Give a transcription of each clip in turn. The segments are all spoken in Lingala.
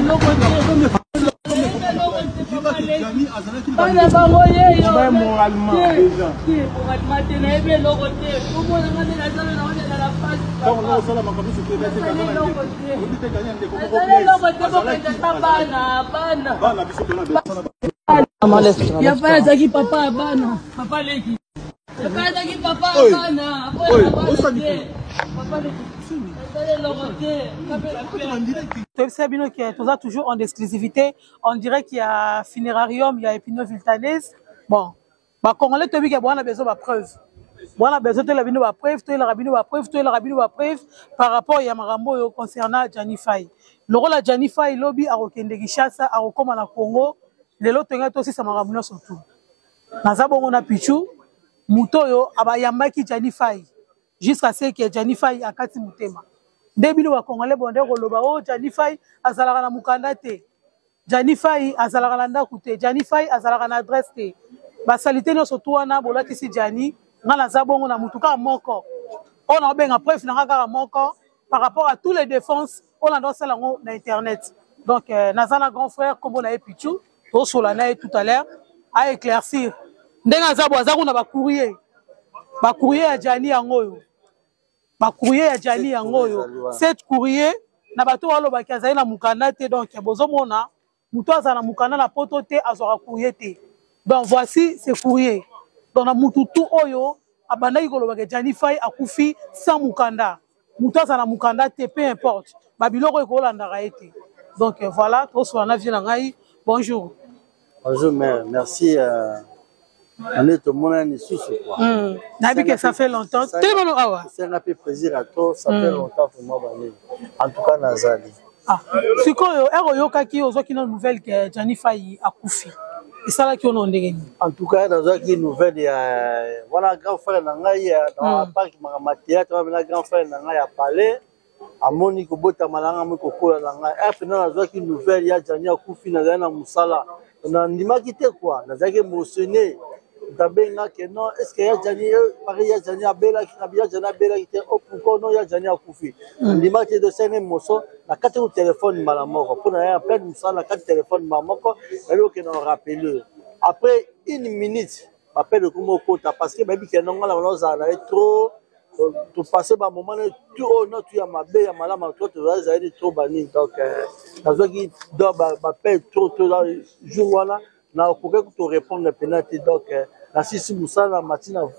Nous toujours en exclusivité. On dirait qu'il y a Funérarium, il y a Épineux Viltanaise. Bon, bah Congolais, tu as vu qu'il y a besoin de preuve. On a besoin de la preuve, tu la preuve par rapport à Yamarambo concernant Gianni Faye. Le rôle de Gianni Faye, lobby à Okende Gishasa, à Okoma na Congo, les lots aussi ça m'a surtout. Nazabo on a Pichu, Mutoyo, Abayambaki Gianni Faye, jusqu'à ce que Gianni Faye a Kati Mutema. Début wa Congolais bonde koloba o Gianni Faye azalaka na mukanda te. Gianni Faye azalaka na ndaku te. Gianni Faye azalaka na adresse te. Ba salité no surtout wana bolaki si Gianni ngala zabongo na mutuka moko. On a benga preuve na kaka moko par rapport à tous les défenses on a dans ça na internet. Donc nazana grand frère comme on a Pichu, to solana tout à l'heure à éclaircir. Ndenga zabo azaku na ba courrier. Ba courrier ya Gianni yangoyo. Ba courrier ya Gianni yangoyo. Cette courrier na bato walo ba kazai na mukanda te donc bozomona muto azana mukanda na poto te azora courrier te. Donc voici ces courriers. Donc na mututu oyo abanda ikolo ba Gianni Faye akufi sans mukanda. Muto azana mukanda te peu importe. Ba biloko ekolanda raete. Donc voilà, to so na vie na ngai. Bonjour. Bonjour mère, merci on est au monde ici quoi. Nabi que ça fait longtemps. Tellement awa. C'est un peu plaisir à toi, ça fait longtemps pour moi bani. En tout cas nazali. Ah, sikoyo ero kaki ozoki na nouvelle que Gianni Faye akufi. Et ça là qui on ndenge. En tout cas nazaki nouvelle ya voilà grand frère na ngai dans parc Makamatiya, tu vois grand frère na ngai a parlé. Amoni ko bota malanga mo ko kola na ngai. Après nazaki nouvelle ya Gianni akufi na na musala. On ndimaki te quoi, nazaki émotionné. Tabenga que non, est-ce que ya Gianni pareil ya Gianni abela ki kabia Gianni abela ki te o pourquoi non ya Gianni akufi. Ndimaki de scène émotion na kati au téléphone malamoko pour na ya plein musala na kati téléphone malamoko alors que non rappelé. Après une minute appelle comme kota parce que baby que non ngala on a trop to passer ba moment tout oh non tu ya mabe ya malama toi tu vas aller trop bani donc nazoki do ba appelle trop jour wana na okoka ko répondre penalty donc na sisi musala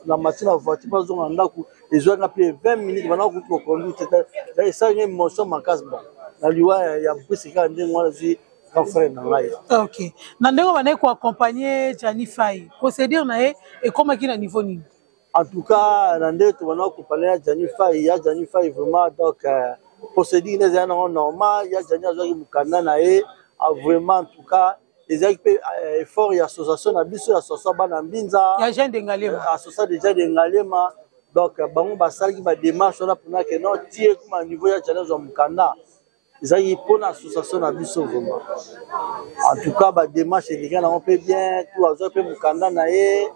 na matina voiture pas on ndaku les gens appelé 20 minutes maintenant ko conduire c'est ça une émotion makasi bon na liwa ya busika ndenge wana zi grand frère na ngai. OK. Na ndenge bana ko accompagner Gianni Faye. Procédure na et comment qui na niveau nini? En tout cas, Randé, tu vas accompagner Gianni Faye. Il y a Gianni Faye vraiment, donc, procédure n'est normal. Il y a Gianni Mukanda nae, vraiment, en tout cas, les efforts et associations, l'association Banambinza, il y a gens d'Engalema. Association déjà d'Engalema. Donc, bango basal qui va démarche, on a pour que non, tirer comme un niveau il y a Gianni Mukanda. Ils ont pour l'association Nabiso vraiment. En tout cas, bah démarche, les gens on peut bien, tout à l'heure, Mukanda nae.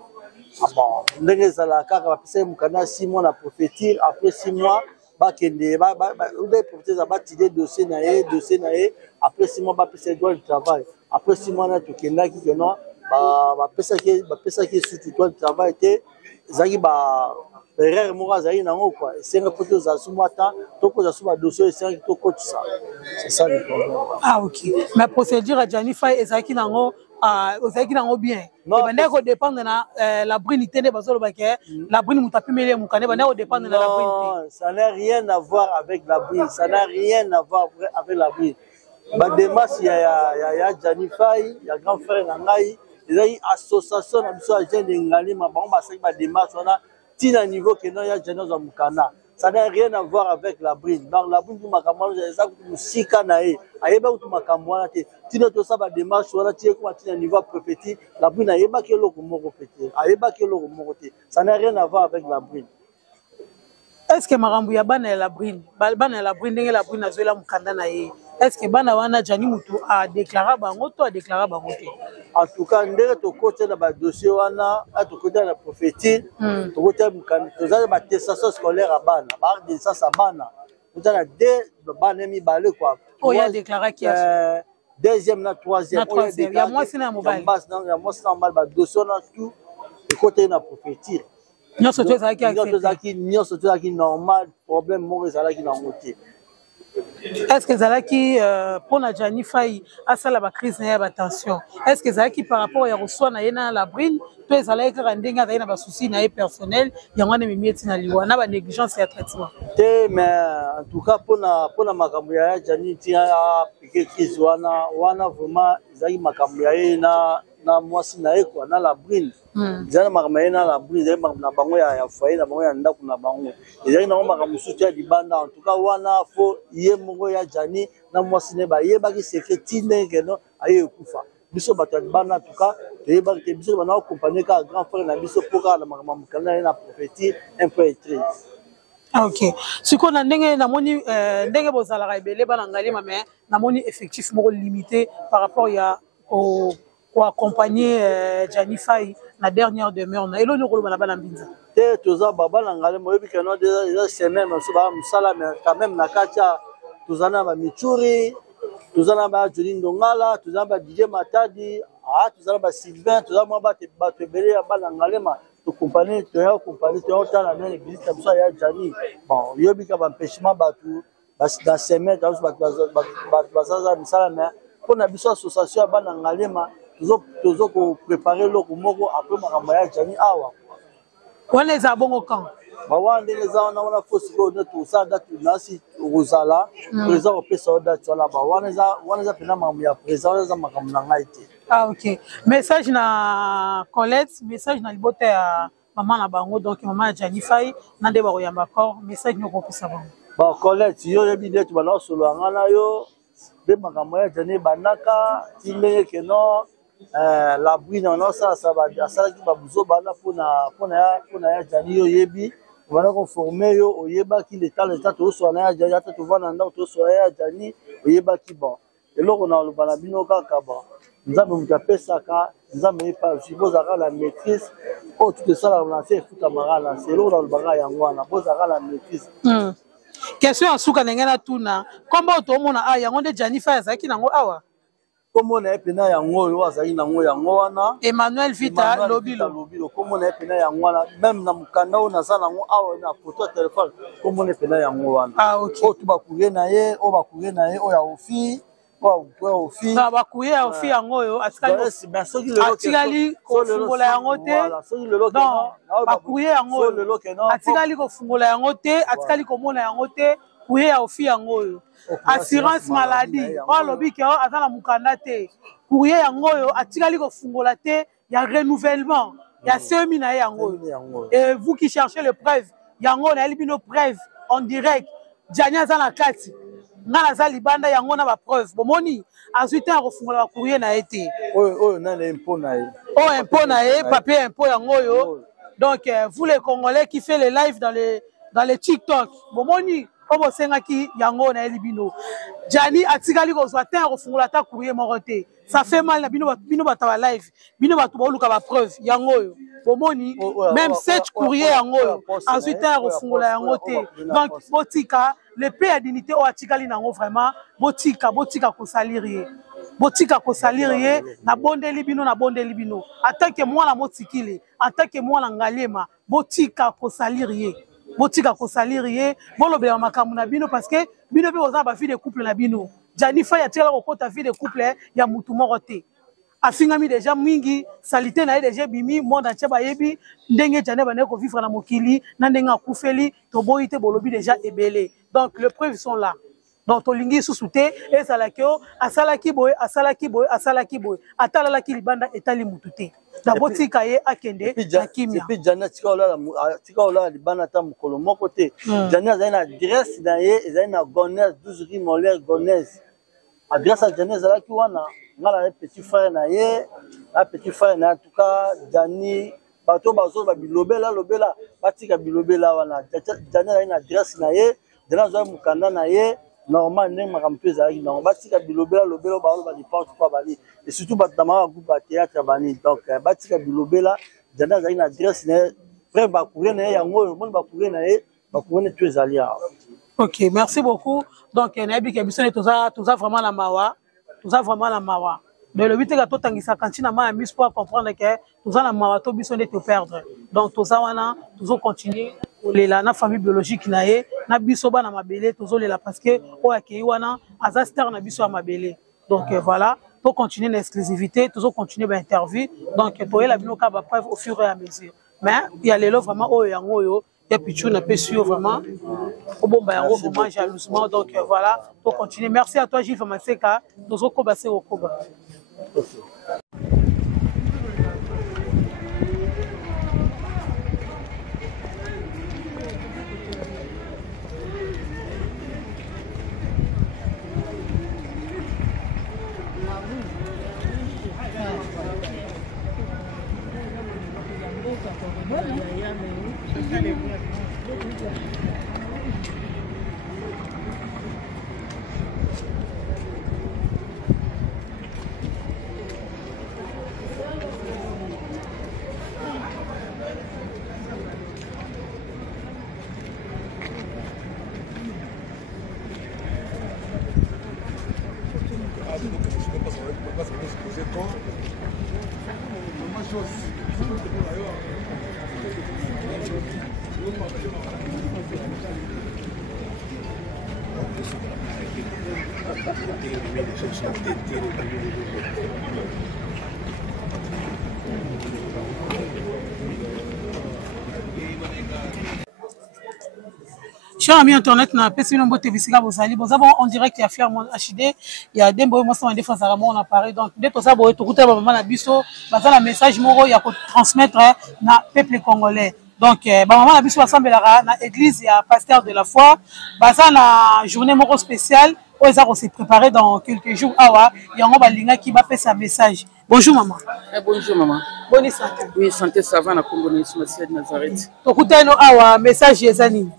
Ah bon, ndenge zala kaka bapesa mukanda 6 mois na prophétie après 6 mois bakende ba prophétie za batide dossier na e après 6 mois bapesa droit de travail après 6 mois na tokenda ki que non bapesa ki surtout droit de travail te zaki ba erreur moko azali nango quoi esenga po te ozala suma temps tokoza suma dossier esenga ki tokotisa c'est ça le problème. Ah ok, mais procédure à Gianni Faye ezalaki nango ozalaki nango bien ebandaki kodépendre na la brune te nde bazolobake la brune moto apimeli mokande ebandaki kodépendre na la brune te. Ça n'a rien à voir avec la brune, ça n'a rien à voir avec la brune. Badémarche ya Gianni Faye ya grand frère na ngai ezali association na biso ya jeune Ngalema bango basaki badémarche wana tina niveau que non ya Gianni za mukanda. Ça n'a rien à voir avec la brune. Donc la brune makambo za musika na e ayeba kutu makambo wana te tina to sa ba démarche wana tie ko tina niveau prophétie la brune ayeba ke loko moko pété ayeba ke loko moko te. Ça n'a rien à voir avec la brune. Est-ce que makambo ya bana la brune ndenge la brune azoela mukanda na ye est-ce que bana wana Gianni mutu a déclaré bango to a déclaré bango te? En tout cas ndenge to côté na ba dossier wana a to côté na prophétie to côté mukanda to za ba attestation scolaire à bana ba de ça bana to za na de bana mi balé quoi. Oh ya déclaré qui a deuxième na troisième il y a moi c'est na mobile ya moi c'est normal ba dossier na tout et côté na prophétie nyonso to ezalaki nyonso to ezalaki normal problème moko ezalaki na moté. Est-ce que ezalaki pour na Jani Fai asala ba crise na ya ba tension est-ce que ezalaki par rapport ya reçoit na ye na la brine to ezalaki kaka ndenge azali na ba souci na ye personnel yango wana mimi eti na liwa na ba négligence ya traitement te mais en tout cas pour na makambo ya Jani tia piqué crise wana vraiment ezalaki makambo ya ye na mwasi na ye quoi na la brine ezali makambo ya ye na la brine ezali makambo na bango ya foyer na bango ya ndako na bango ezali nango makambo mosusu ya libanda en tout cas wana fo ye moko ya Jani na mwasi ne bayebaki secret ti ndenge no aye ekufa biso bato ya libanda en tout cas toyebaki te biso bana okompagne kaka grand frère na biso mpo kaka na makambo mokanda na ye na prophétie un peu étrise. Ah, ok. Siko na ndenge namoni ndenge bozalaka ebele bana ngalima mais namoni effectif moko limité par rapport ya au accompagner Jani Fai la dernière demeure na elo nyoko bana bana mbinza. Te toza baba na ngalima oyebi que non déjà semaine so ba musala mais quand même na katia tozana ba Michuri tozana ba Joli Ndongala tozana ba DJ Matadi tozana ba Sylvain tozana ba bato ebele ya bana ngalima to compagnie to otala na l'église comme ça ya Jani bon yobi ka ba empêchement batu dans semaine dans bazaza misala mais pour na biso association ya bana ngalima tozo ko préparer loko moko après makambo ya Jani awa wana eza bongo quand bawa ndenge za wana fosi ko ne to sa date nasi rozala président opesa date wala ba wana za pena makambo ya président za makambo na ngai te. Ah, ok. Message na Colette, message na libota ya maman na bango, donc maman ya Jani Fai, nande ba koyamba corps, message no kopesa bango. Ba Colette, yo yebi de tu bana solo ngana yo, be makambo ya Jani banaka, timeye ke no la brine no sa ba asala ki ba buzo bana pona ya Jani yo yebi, bana ko former yo oyeba ki l'état to so na ya Jani ata to vana nda to so ya Jani oyeba ki bon. Eloko na lobana bino kaka ba. Nzambe mutapesaka nzambe ipa sibozaka la maîtrise o tout ça la lancer futa marala c'est lo dans banga yango wana bozaka la maîtrise. Question asuka ngena tuna komba otomona yango nde Jani Fai azaki nango awa komona epena yango yo azali nango yango wana Emmanuel Vita Lobilo komona epena yango wana même na mukanda o naza nango awa na photo téléphone komona epena yango wana. Ah, ok. O tu bakuye na ye o ya ofi na bakuye ya ofi yango yo atikali kofungola yango te bakuye yango atikali kofungola yango te atikali komona yango te kuye ya ofi yango yo assurance maladie o alobi ke aza na mukanda te kuye yango yo atikali kofungola te ya renouvellement ya semi na ye yango yo et vous qui cherchez les preuves yango na libino preuve en direct Jani aza na kati nga naza libanda yango na ba preuve bomoni azwi te akofungola bacourrier na ye te oyo nana impôt na ye impôt na ye papier impôt yango yo donc vous les Congolais qui fait les lives dans les TikTok bomoni o bosengaki yango na ye libino Jani atikali kozwa te akofungola ta courrier moko te ça fait mal na bino bato ba live bino bato baoluka ba preuve yango yo bomoni même 7 courrier yango yo azwi te akofungola yango te donc botika le paix à dignité o atikali nango vraiment botika kosalir ye botika kosalir ye na bondeli bino en tant que mwana motikili en tant que mwana ngalema botika kosalir ye bolobela makambo na bino parce que bino pe oza ba vie de couple na bino Jani Fai atikala kokota vie de couple ya mutu moko te afingami déjà mingi salité na ye déjà bimi monde entier bayebi ndenge Jani bane ko vivre na mokili na ndenge akufeli to boyi te bolobi déjà ebele donc les preuves sont là donc tolingi susute et salakio asalaki boy atalalaki libanda etali mutu te d'abord tika ye akende na kimia puis Jani tika ola libanda ta mukolo moko te Jani azali na adresse na ye ezali na Gonesse 12 rue Molaire Gonesse adresse à Jani ezalaki wana ngala petit frère na ye en tout cas Jani bato bazo ba bilobela batika bilobela wana Jani azali na adresse na ye Jani azali mukanda na ye normal ndenge makambo mpe ezalaki nango batika bilobela baolo baliporte mpo bali et surtout bato na maka groupe ya théâtre ya bani donc batika bilobela Jani azalaki na adresse na ye près bacourrier na ye yango oyo moni bacourrier na ye bacourrier ne to ezali awa. Ok, merci beaucoup. Donc nayebi ke biso toza vraiment na mawa toza vraiment la mawa. Donc le but est que tout tangisa kantina ma mis pour comprendre que toza la mawa to biso ndete perdre. Donc toza wana tozo continuer olela na famille biologique na ye na biso bana mabele tozo lela parce que o akei wana aza star na biso ya mabele. Donc voilà, pour continuer l'exclusivité, toujours continuer l'interview. Donc pour la bino ka ba preuve au fur et à mesure. Mais il y a les lots vraiment oh yango yo, il y a pichou na peu sûr vraiment. Au bon ba yango vraiment jalousement. Donc voilà, pour continuer. Merci à toi Gilles Famaseka, toujours kobase au koba. Chers amis internet, na pesi no bote bisika bozali bozabo en direct ya Fier Monde HD ya dembo mo sama défense à on apparaît donc dès to ça bo to kuta ba mama na biso baza na message moko ya ko transmettre na peuple congolais. Donc ba mama na biso assemblera na église ya pasteur de la foi baza na journée moko spéciale où ils ont se préparer dans quelques jours awa yango balinga ki ba pesa message. Bonjour maman. Bonjour maman. Bonne santé. Oui, santé ça va na Congo na Nazareth. To kuta no awa message ezani.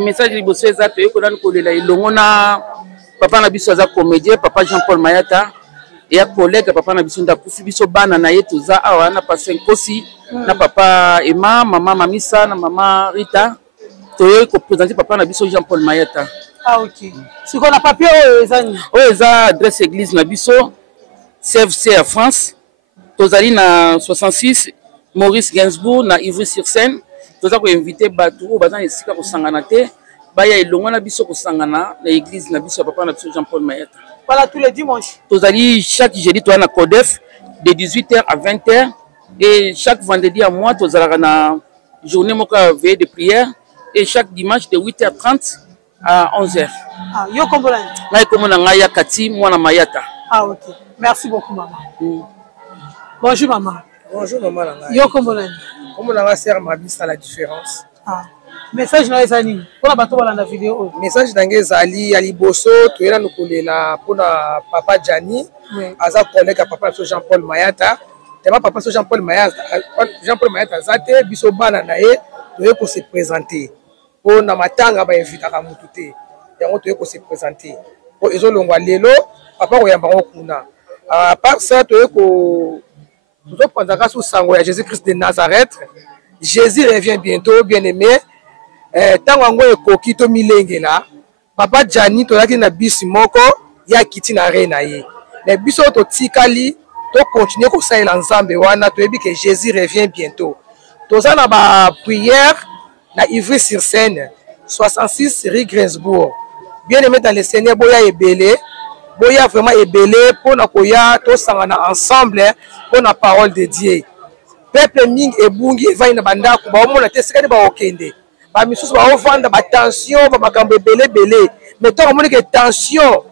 Message liboso eza to yeko nan kolela ilongo na papa na biso aza comédien papa Jean-Paul Mayata et collègue papa na biso ndakufi biso bana na ye toza awa na pase nkosi na papa Emma maman Mamisa na maman Rita to yeko présenter papa na biso Jean-Paul Mayata. Ah OK. Si qu'on a papier ezani. O eza adresse église na biso CFC à France tozali na 66 Maurice Gainsbourg na Ivry-sur-Seine. Nous avons invité Batou, Bazan et Sika Sangana, Baya et Longana Biso Sangana, l'église Nabiso Papa Jean-Paul Mayata. Voilà tous les dimanches. Nous allons chaque jeudi, tu as un Codef de 18h à 20h et chaque vendredi à mois, tu as une journée veillée de prière et chaque dimanche de 8h30 à 11h. Ah, yo kombola. Na komona ngaya kati mwana Mayata. Ah OK. Merci beaucoup maman. Bonjour maman. Bonjour maman. Yo kombola. Comment on va faire ma vie, ça la différence. Ah. Message na ezani. Pour la bato bala na vidéo. Message d'angé ali ali bosso, tu es là nous kolela pour na papa Gianni. Aza collègue papa Jean-Paul Mayata. Tellement papa Jean-Paul Mayata, Jean-Paul Mayata zate biso bana na ye, tu es pour se présenter. Pour na matanga ba inviter ka mututé. Yango tu es pour se présenter. Pour ezo longwa lelo, papa ko yamba kuna. À part ça tu es ko nous avons sous sango ya Jésus-Christ de Nazareth. Jésus revient bientôt, bien-aimé. Tant wango ekoki to milenge la, papa Gianni to yaki na bisi moko ya kiti na reina ye. Na biso to tikali to continuer ko salela nzambe wana to yebi que Jésus revient bientôt. Toza na ba prière na Ivry-sur-Seine, 66 rue Gainsbourg. Bien-aimé dans le Seigneur boya ebele. Boya vraiment ebele pour na koya to sangana ensemble pour la parole de Dieu. Peuple ming ebungi va ina banda ko ba omona te sekadi ba okende. Ba misusu ba ovanda ba tension ba makambo ebele belé. Mais to omona que tension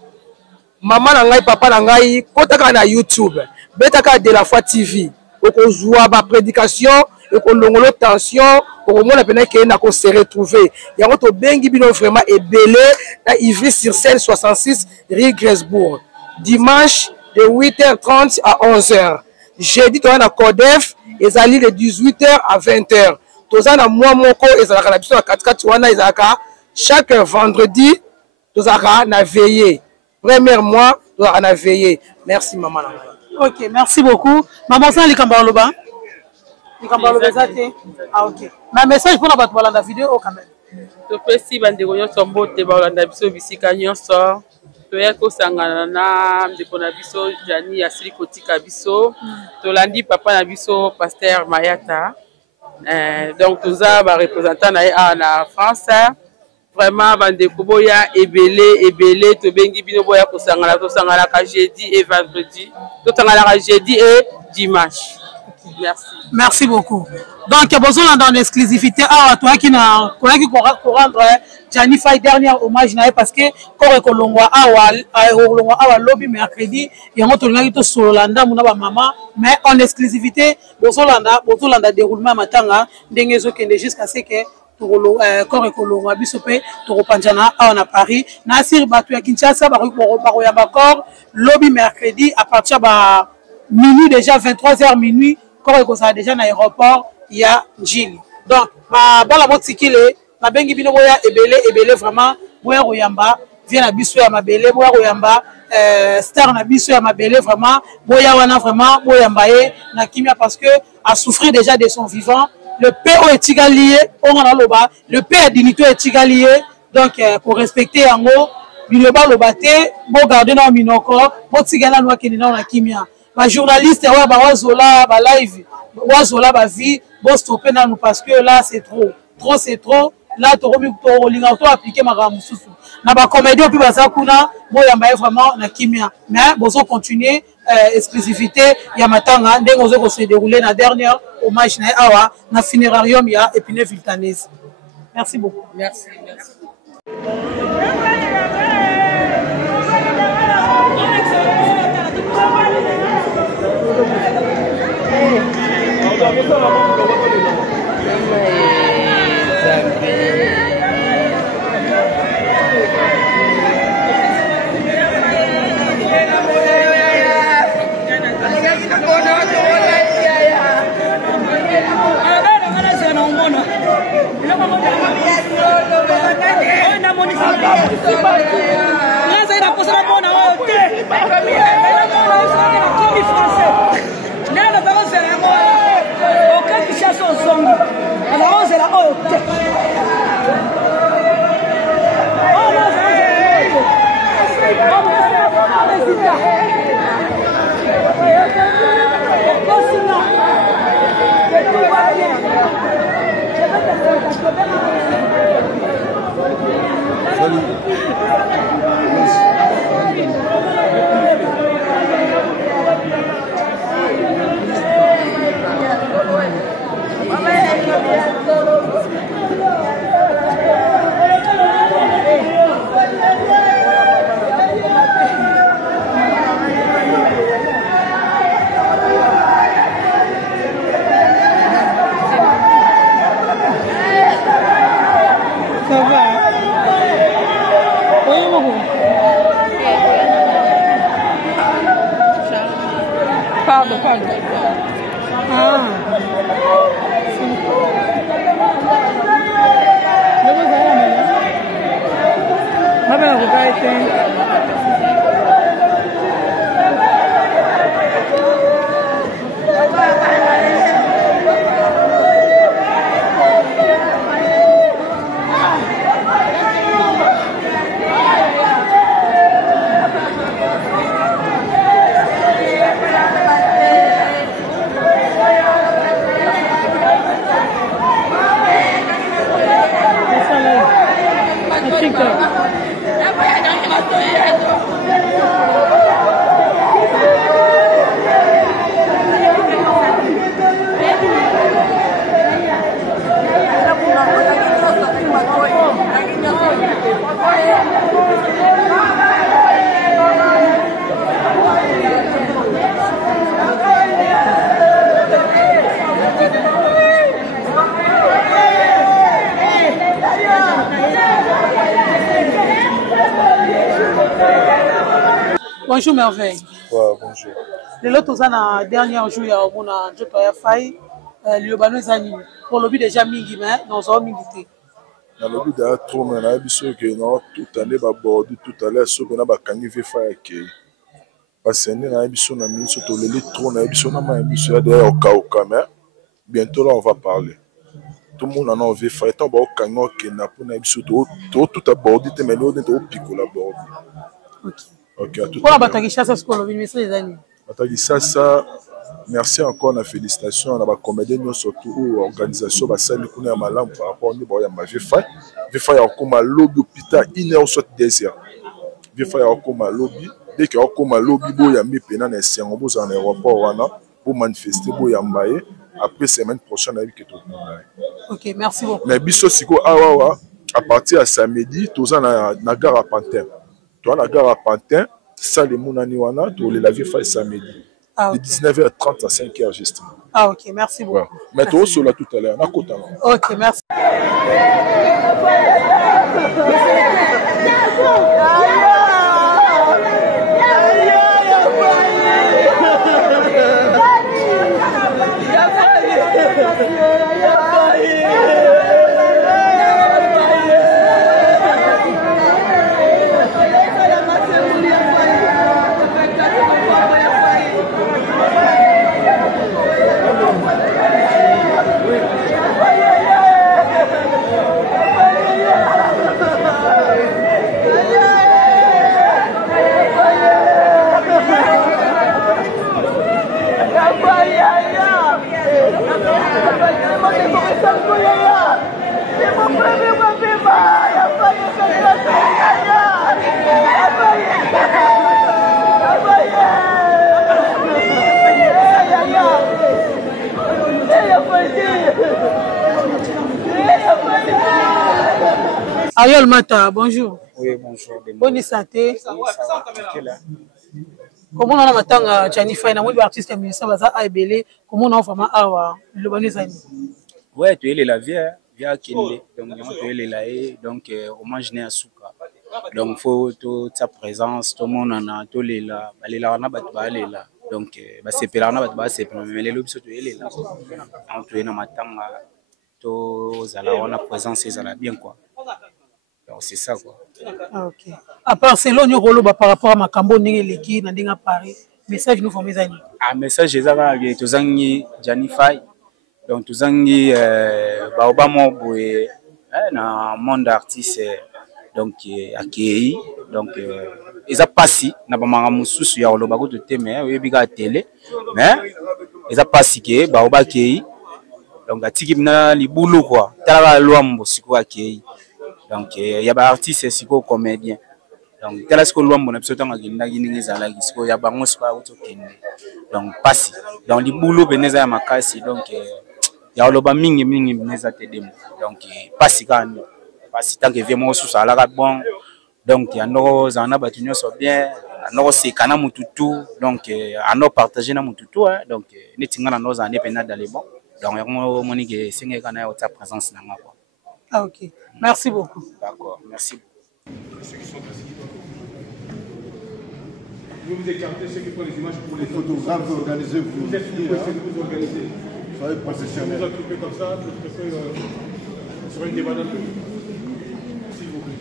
maman na ngai papa na ngai kotaka na YouTube. Betaka de la foi TV. Okozwa ba prédication ekolongolo tension okomona pena ke na ko se retrouver. Yango to bengi bino vraiment ebele na Ivry-sur-Seine 66 rue Gainsbourg. Dimanche de 8h30 à 11h. Jeudi, tu as un Codef, ezali de 18h à 20h. Tu as un mois moko, ezalaka na biso na 4 wana ezalaka chaque vendredi, tu as na veillée. Premier mois, tu as na veillée. Merci maman. OK, merci beaucoup. Maman ça likamba loba. Likamba loba zate. Ah OK. Ma message pour na bato balanda vidéo quand même. To pesi bande ko nyonso mbote balanda biso bisika nyonso. toya kosangana na ndeko na biso Jani asili kotika biso tolandi papa na biso Pasteur Mayata donc toza ba représentant na na France vraiment bandeko boya ebele tobengi bino boya kosangana ka jeudi et vendredi totangana ka jeudi et dimanche. Merci beaucoup. Donc, il y a besoin d'en exclusivité. Ah, toi qui n'a rendre Jani Faye dernier hommage parce que quand on a lobby mercredi, il y a un autre qui est sur l'Olanda, mon maman, mais en exclusivité, Bozolanda déroulement matanga, dengezo kende jusqu'à ce que corps écolo bisope to panjana à Paris. Nasir Batu ya Kinshasa, corps lobby mercredi à partir de minuit déjà 23h minuit. Quand on déjà dans l'aéroport, il y a Njili. Donc, la motikile, la bengi bino boya ebele vraiment boya royamba vient à biso ya mabele boya royamba star na biso ya mabele vraiment boya wana vraiment boyamba ye na kimia parce que a souffert déjà de son vivant. Le PO est tigalié, on a loba, le père dignité est tigalié. Donc pour respecter en haut, biloba lobate, bo garder dans minoko, bo tigala noa kenina na kimia. Les journalistes, ba live, ba vie, bon stopper nous parce que là c'est trop. Trop c'est trop. Là tu as appliqué ma ramususu. Na ba comédien puis baza kuna, bo yamba vraiment na kimia. Mais bozo continuer exclusivité ya matanga ndengo zo se dérouler na dernière hommage na awa na funérarium ya Épinay Viltanaise. Merci beaucoup. Merci. Bonjour Merveille. Ouais, bonjour. Le lot dans la dernière jour ya mona njoto ya Faye le bano ezani pour le but déjà mingi mais dans un mingi. Na le but de trop mais na biso que non toute année ba bord tout à l'heure so na ba kangi ve Faye ke. Parce que na biso na minso to le trop na biso na ma biso ya derrière au cas mais bientôt là on va parler. Tout le monde en a envie Faye tant ba kango ke na pour na biso to tout à bord mais nous on est au pico la bord. Ok, à tout à l'heure. Ça, merci encore na félicitations na ba comédien surtout organisation ba sali kuna ya malamu par rapport ni ba ya ma vifa ya koma lobby hôpital 1h soit 2h vifa ya koma lobby dès que koma lobby bo ya mi pena na sengo bo za na aéroport wana pour manifester bo ya mbaye après semaine prochaine avec tout. OK, merci beaucoup. Mais biso siko awa à partir de samedi toza na gare à Pantin. Toi na gare à Pantin, ça les monani wana to le la vifa samedi. De 19h30 à 5h juste. Ah ok, merci beaucoup. Ouais. Mais toi aussi là tout à l'heure, ok, merci. Ayol Mata, bonjour. Oui, bonjour. Bonne santé. Comment on a matanga Chanifa na mwili artiste ya musicien baza aibele comment on a vraiment awa le bonizani. Ouais, tu es la vie via Kende donc tu es là et donc hommage né à Souka. Donc faut toute sa présence tout le monde en a tout les là wana bat ba là donc ba sepela na bat ba sepela mais les lobby tu es là. Donc tu es na matanga to zala wana présence ezala bien quoi. Donc c'est ça quoi. Ah, ok. À part cela, nous rôle par rapport à Makambo Ningeli na Ndinga Paris. Message nous formez ani. Ah message ezaka to zangi Janify. Donc to zangi baobamo boye na monde artiste donc akei donc eza pasi na ba manga mususu ya oloba ko te mais oyebika télé mais eza pasi ke baoba kei donc atiki na libulu quoi. Tala lwambo siko akei. Donc il y a des artistes siko comédiens donc tel est-ce que l'homme on a besoin de gagner zala siko ya bango siko autokende donc passi dans les boulot beneza ya makasi donc ya loba mingi beneza tedemo donc passi quand passi tant que vraiment sous ça la bon donc ya no zana batunyo so bien no se kana mututu donc ano partager na mututu donc netinga na no zane pena dans les bon donc mo moni que singa kana ya ta présence na ngako. Ah ok, merci beaucoup. D'accord, merci. Vous vous écartez ceux qui prennent les images pour les photographes, organisez-vous. Vous êtes libre, vous organisez. Soyez professionnels. Vous vous occupez comme ça, je préfère sur une débandade. S'il vous plaît.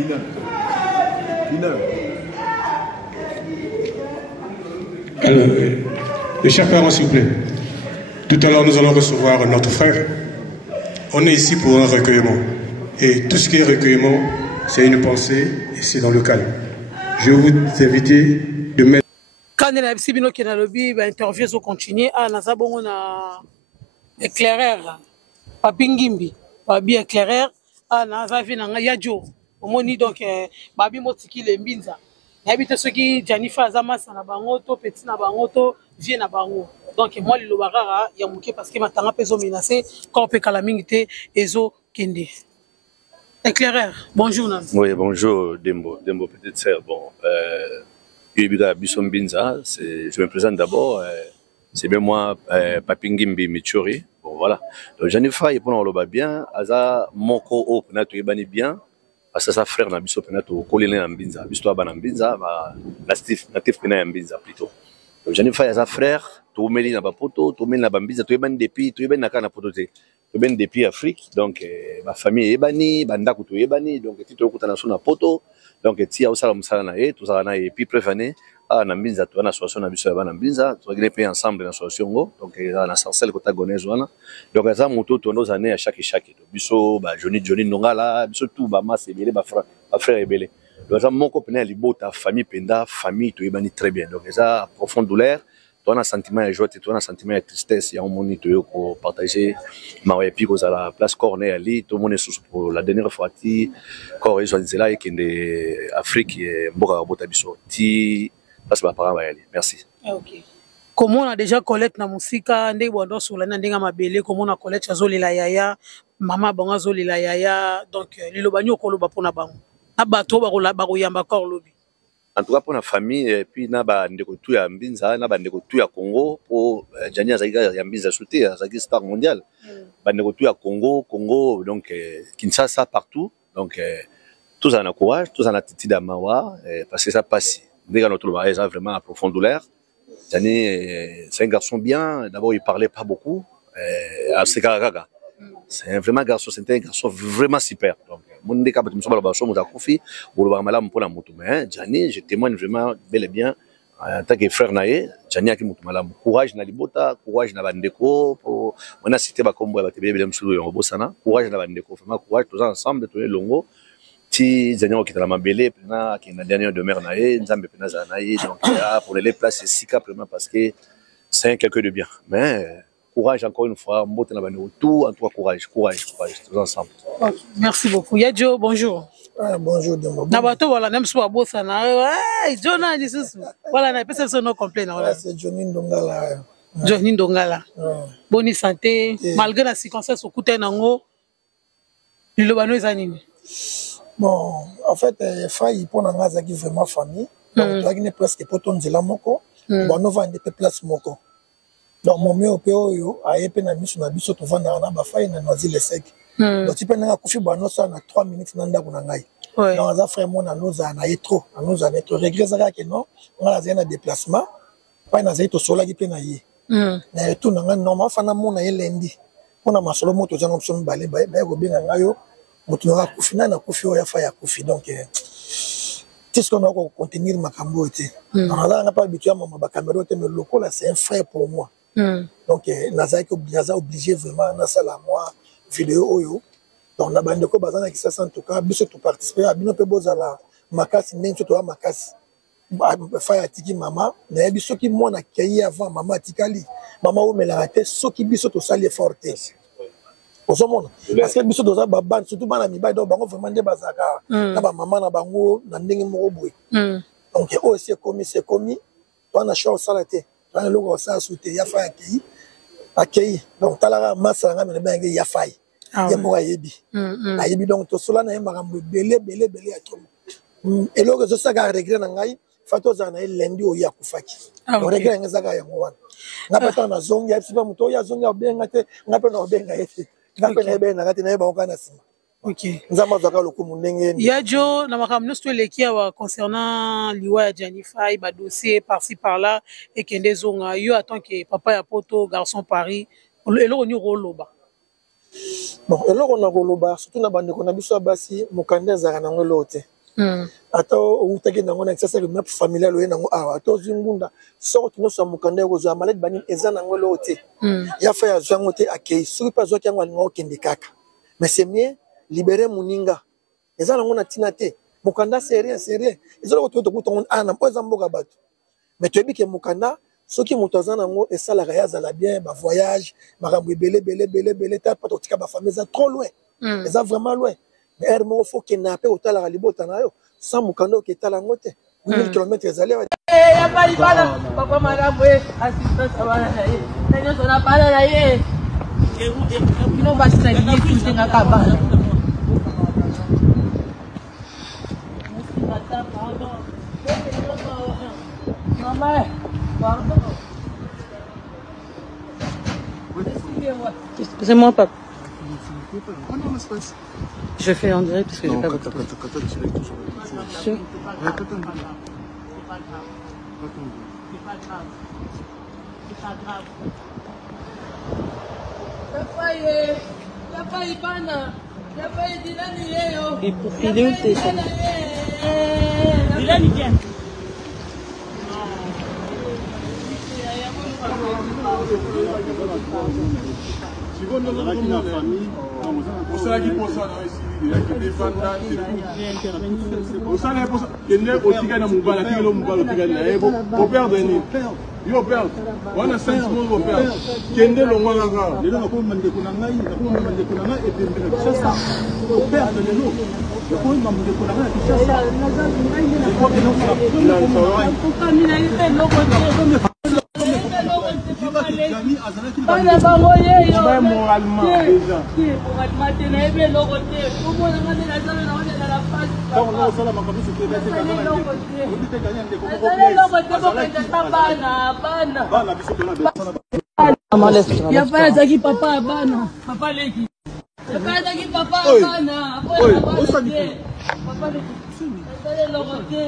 finale. Alors, mes chers parents, s'il vous plaît. Tout à l'heure, nous allons recevoir notre frère. On est ici pour un recueillement. Et tout ce qui est recueillement, c'est une pensée et c'est dans le calme. Je vais vous inviter de mettre... Quand on a vu que lobby, l'interview va continuer. Ah, nous avons un éclaireur. Papi Ngimbi. Papi éclaireur. Ah, nous avons un Yadjo. On dit donc, Babi Motiki le Mbinza. Habite ceux qui Janifa Azamas na bangoto, petit na bangoto, vie na bango. Donc moi le barara ya muke parce que matanga peso menacé quand on peut calamité ezo kende. Éclaireur, bonjour Nan. Oui, bonjour Dembo petite sœur. Bon, je me présente d'abord, c'est bien moi Papi Ngimbi Michori. Bon voilà. Donc Janifa il prend le bien, aza moko o na to ebani bien. Parce que sa frère na biso pena to kolele na mbinza biso ba na mbinza ba natif pena ya mbinza plutôt donc Janifa ya sa frère to meli na ba poto to meli na ba mbinza to ebani depuis to ebani na kana poto te to ebani depuis Afrique donc ma famille ebani banda ko to ebani donc ti to kutana so na poto donc ti ya osala musala na e to sala na e puis prévané à na mbinza to na association na biso ya bana mbinza to gine pe ensemble na association ngo donc na sarcelle ko ta gonese wana donc ça moto to nos années à chaque biso ba Johnny Ndongala biso tout ba masse ebele ba frère ebele donc ça mon copain libota famille penda famille to ebani très bien donc ça profonde douleur to na sentiment de joie to na sentiment de tristesse ya on to ko partager ma epi ko za la place Corneille ali tout monde sous pour la dernière fois ti corps ils ont dit là et que Afrique mboka bota biso ti passe ma parole merci. OK. Comment on a déjà collecte na musika ndé bondo sur la ndinga mabele comment on a collecte zo lila yaya mama bango zo lila yaya donc lilobanyo ko loba pona bango na bato ba ko yamba corps lobi en tout cas pour la famille et puis na ba ndeko tu ya mbinza na ba ndeko tu ya Congo pour Jania Zaïga ya mbinza sauté Zaïga star mondial ba ndeko tu ya Congo donc Kinshasa partout donc tous en courage tous en attitude à mawa parce que ça passe dès notre mariage vraiment à profonde douleur. C'est un garçon bien. D'abord, il parlait pas beaucoup. C'est vraiment un garçon. C'était un garçon vraiment super. Donc, mon cas, je me suis dit je témoigne vraiment bel et bien en tant que frère naé. Jani aki mutu malamu. Courage na libota, courage na bandeko. On a cité bakombo ya batebele msulu ya robosana. Courage na bandeko. Vraiment courage tous ensemble, tous les longo. Si Zanian qui est la mabélé, qui est la dernière demeure naïe, Nzambe pena zanaï, donc pour les places c'est si cap parce que c'est quelqu'un de bien. Mais courage encore une fois, mbote na bano tout en tout cas courage tous ensemble. Okay. Merci beaucoup. Yadjo, bonjour. Bonjour Dembo. Na bato voilà même soit bossa na Jonah Jesus. Voilà na personne son nom complet na voilà. C'est Johnny Ndongala. Johnny Ndongala. Bonne santé malgré la circonstance au côté nango. Le bano ezanini. Bon, en fait, faille pour nous avons vraiment famille. Donc, nous avons presque pour ton zéla moko. Bon, nous avons des places moko. Donc, mon mieux au PO, a été na mission na biso to vendre na ba faille na noisy les sec. Donc, tu peux na kufi ba no ça na 3 minutes na ndako na ngai. Donc, ça frère mon na nous a na trop. Nous a trop regret ça que non, on a un déplacement. Pas na to sola qui pe na yi. Na tout na normal fa na mon na lundi. On a ma solo moto za no son balé ba ko bien na yo. Motunga kufina na kufi oya fa ya kufi donc qu'est-ce qu'on a pour contenir ma cambote on a pas habitué à ma caméra mais le local c'est un frère pour moi donc naza obligé vraiment na sala moi vidéo oyo donc na bande ko bazana qui ça en tout cas biso tout participer à bino pe bozala makasi ndenge to makasi fa ya tiki mama na biso ki mona kei avant mama tikali mama o melaraté soki biso to sali forte parce que biso doza baban surtout bana mibali donc bango vraiment nde bazaka na ba maman na bango na ndenge moko boye donc o c'est commis toi na choix sala te dans le logo ça souté ya fa akei donc talara masa nga me benga ya fa ya mo ayebi ayebi donc to sola na makambo belé ya to et logo zo saka regret na ngai fato za na lendi o ya kufaki donc regret nga zaka ya mwana na peta na zongi ya sipa muto ya zongi ya benga te ngape na benga yete. Ok. Yadjo, na makamno sto lekia wa concernant liwa ya Janifai, ba dossier par-ci par-là et kende zonga yo attend que papa ya poto garçon Paris et lo ni rolo ba. bon eloko na koloba surtout na bandeko na biso basi mokanda ezalaka nango lote ata outaki nango na exercice map familial oye nango awa ata ozwi ngunda soko nyonso ya mokanda ekozwa maladi banini eza nango lote ya fa yazwi yango te akei soki mpe azwaki yango alinga okende kaka mais c'est mieux libérer moninga eza nango na ntina te mokanda c'est rien ezaloko toyo tokutango ana mpo eza mboka bato mais toyebi ke mokanda soki moto aza nango esalaka ye azala bien bavoyage makambo ebele ta mpo totika bafamille eza trop loin eza vraiment loin mais ere moko fo kenda mpe kotalaka libota na yo sans mokanda oke etala yango te 8000 km ezali yapali bana papa malamu ye assistance abana na ye na nyonso na bana na ye bino basalie tutengaka bana Maman, pardon. Excusez-moi, papa. Je fais en direct parce que j'ai pas votre temps. Sûr? Et pour filer où t'es? Dylan, il vient. osalaki posa na esili defanda osala posa kende otikali na mobali atikeli mobali otikali na ye operdre nini yo operdre wana sentiment operdre kende longwa kaka lelo nakoma ndeko na ngai epembe na Kinshasa operdre lelo nakoma ndeko na ngai na Kinshasa bana bango yeyo moralement te nayebi eloko te omonanga nde nazala na ode na la paseazala eloko te bokendesa bana yapa azaki papa ya bana papa leki yapa azaki papa ya bana papa leki azala eloko te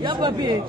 Ya papier.